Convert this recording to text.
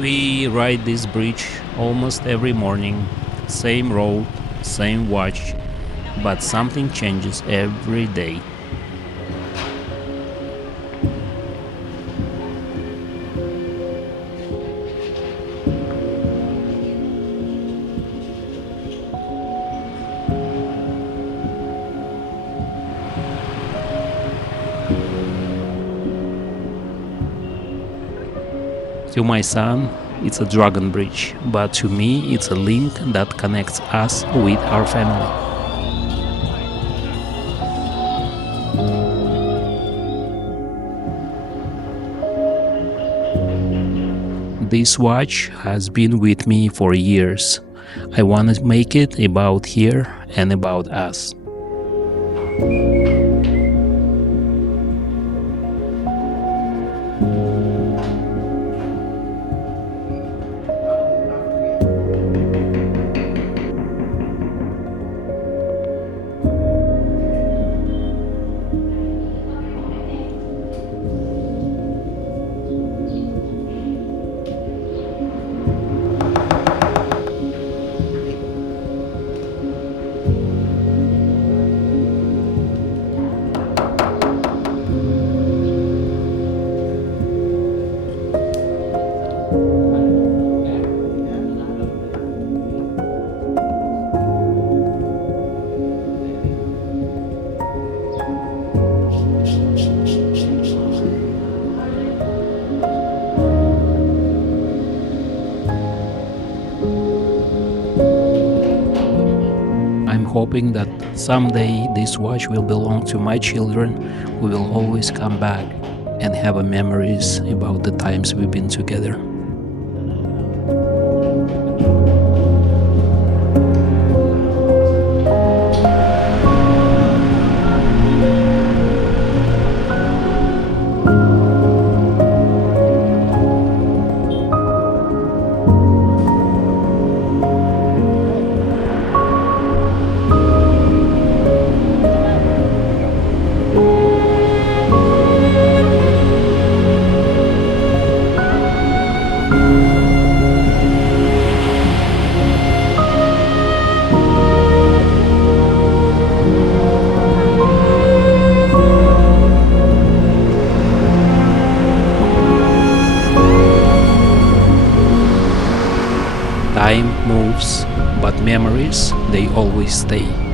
We ride this bridge almost every morning. Same road, same watch, but something changes every day. To my son, it's a dragon bridge, but to me, it's a link that connects us with our family. This watch has been with me for years. I want to make it about here and about us. I'm hoping that someday this watch will belong to my children. We will always come back and have memories about the times we've been together. Time moves, but memories, they always stay.